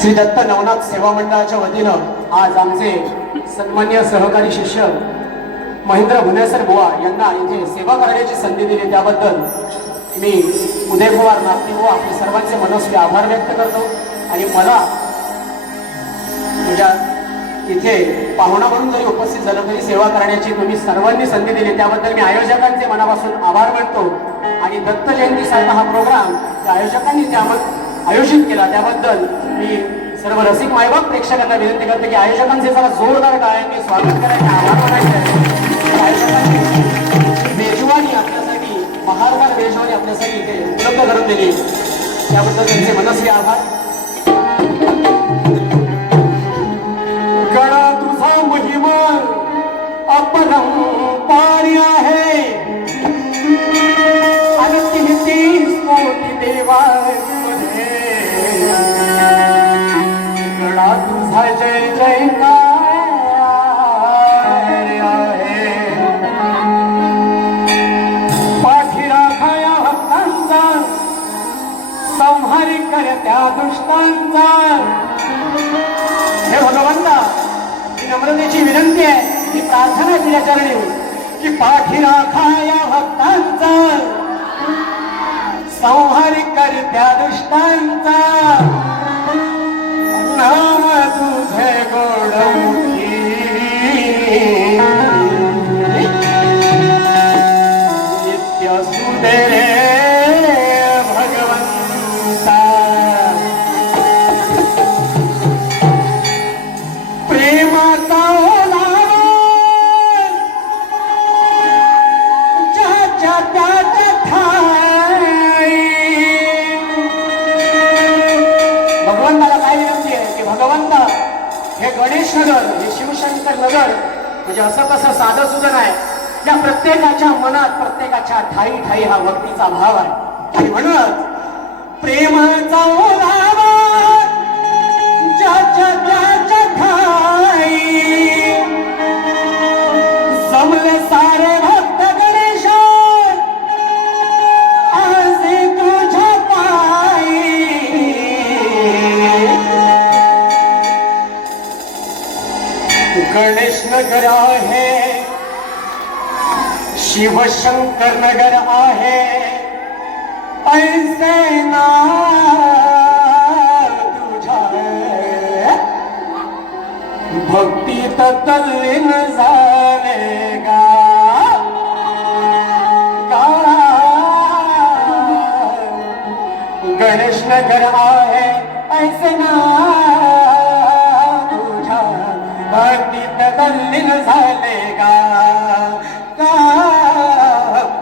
श्री दत्त नवनाथ सेवा मंडळाच्या वतीनं आज आमचे सन्मान्य सहकारी शिष्य महेंद्र भुनेसर बुवा यांना इथे सेवा करण्याची संधी दिली त्याबद्दल मी उदयकुमार नागती व आपले सर्वांचे मनस्वी आभार व्यक्त करतो। आणि मला तुझ्या इथे पाहुणा म्हणून जरी उपस्थित झालो तरी सेवा करण्याची तुम्ही सर्वांनी संधी दिली त्याबद्दल मी आयोजकांचे मनापासून आभार मानतो। आणि दत्त जयंतीसारखा हा प्रोग्राम त्या आयोजकांनी आयोजित केला त्याबद्दल मी सर्व रसिक मायबाप प्रेक्षकांना विनंती करतो की आयोजकांचे जरा जोरदार टाळ्यांनी स्वागत करायचे, आभार मानायचे। आयोजकांनी मेजवानी आपल्यासाठी महारदार मेजवानी आपल्यासाठी इथे उपलब्ध करून दिली त्याबद्दल त्यांचे मनस्वी आभार। गणा तुझा महिमा अपरंपार आहे आणि 33 कोटी देवांमध्ये गणा तुझा जय जयकार आहे। पाठीराखाया भक्तांचा संहार कर त्या दुष्टांचा। हे भगवंता ही नम्रतेची विनंती आहे, ही प्रार्थना तुझ्या चरणी की पाठीराखाया भक्तांचा संहार कर त्या दुष्टांचा। नाम तुझे गोडमुखी नित्य सुंदरे भगवंता। प्रेमाचा ओलावा ज्याच्या त्याच्या ठाई। भगवंताला काय विनंती आहे की भगवंता हे गणेश नगर, हे शिवशंकर नगर म्हणजे असं कसं साधं सुधन आहे, या प्रत्येकाच्या मनात प्रत्येकाच्या ठाई ठाई हा भक्तीचा भाव आहे। आणि म्हणूनच प्रेमाचा ओलावा ज्याच्या त्याच्या ठाई जमले सारे भक्त गणेश आज तुझ्या पायी। गणेश नगर आहे, शिवशंकर नगर आहे, ऐसे नाव तुझ्या भक्तीत तल्लीन झालेगा। गणेश नगर आहे, ऐसे नाव तुझ्या भक्तीत तल्लीन झालेगा।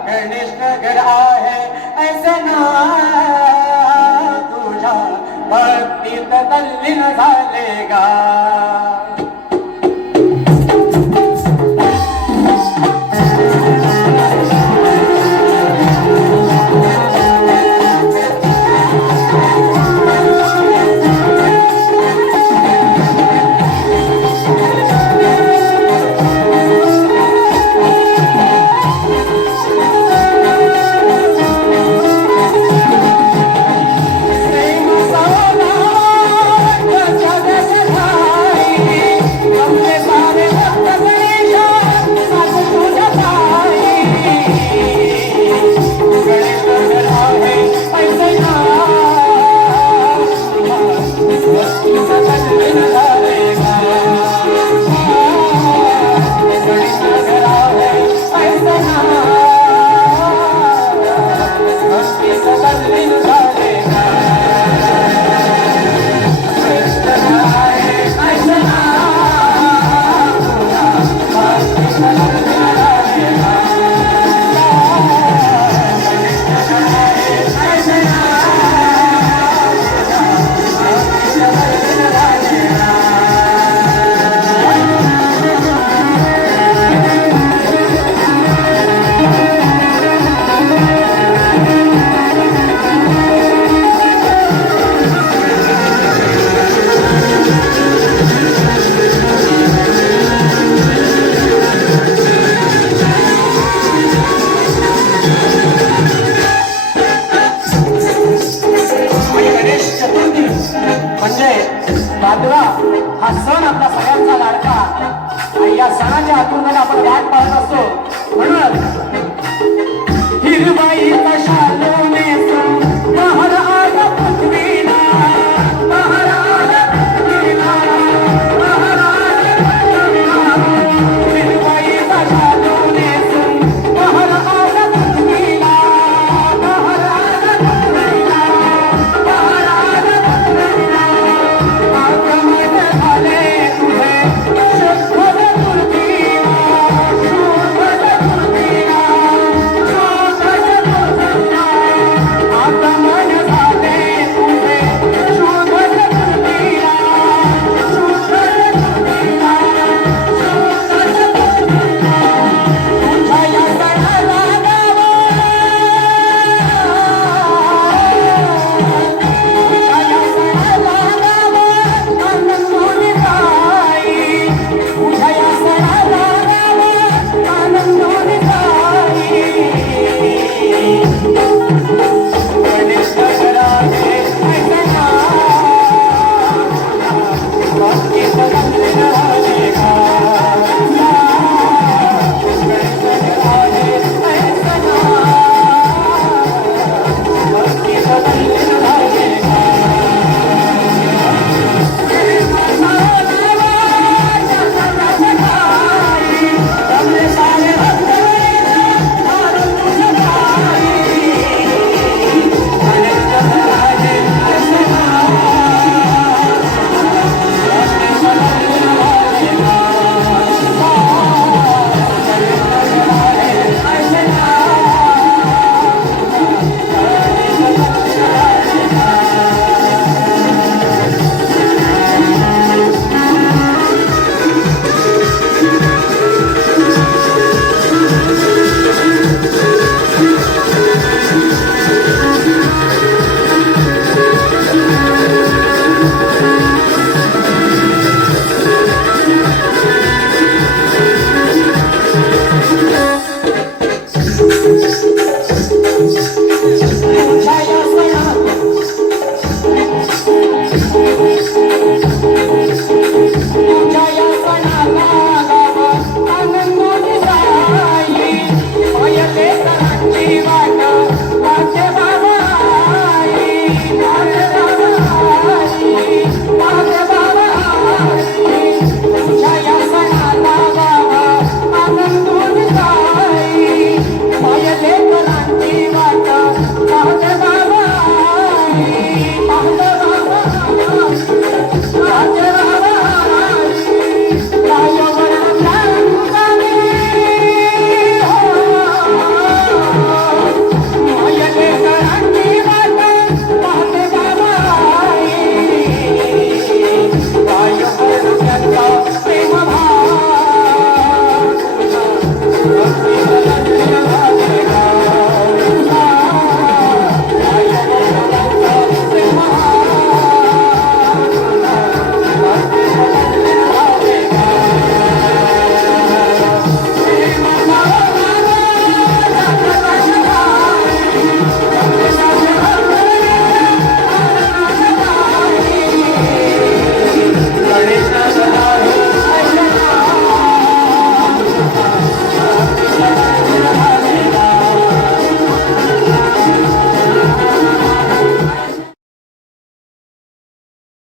गणेश नगर आहे, ऐसे नाव तुझ्या भक्तीत तल्लीन झालेगा। Hey भाद्रा हा सण आपला सगळ्यांचा लाडका आणि या सणाच्या आतून आपण वाट पाहत असतो. म्हणून हिरवाईचा शालू नेसून बहर आला पृथ्वीला, बहर आला पृथ्वीला, बहर आला पृथ्वीला. हिरवाईचा शालू नेसून बहर आला पृथ्वीला, बहर आला पृथ्वीला, बहर आला पृथ्वीला. आगमन झाले तुझे शुद्ध चतुर्थीला, शुद्ध चतुर्थीला, शुद्ध चतुर्थीला. आगमन झाले तुझे शुद्ध चतुर्थीला, शुद्ध चतुर्थीला, शुद्ध चतुर्थीला. तुझ्या या सणाला गावा, तुझ्या या सणाला गावा आनंदोनी जाई, तुझ्या या सणाला गावा आनंदोनी जाई. गणेश गणराजे ऐकना, भक्ती बदलले राजे का. गणेश गणराजे ऐकना, भक्ती बदलले राजे का. वाट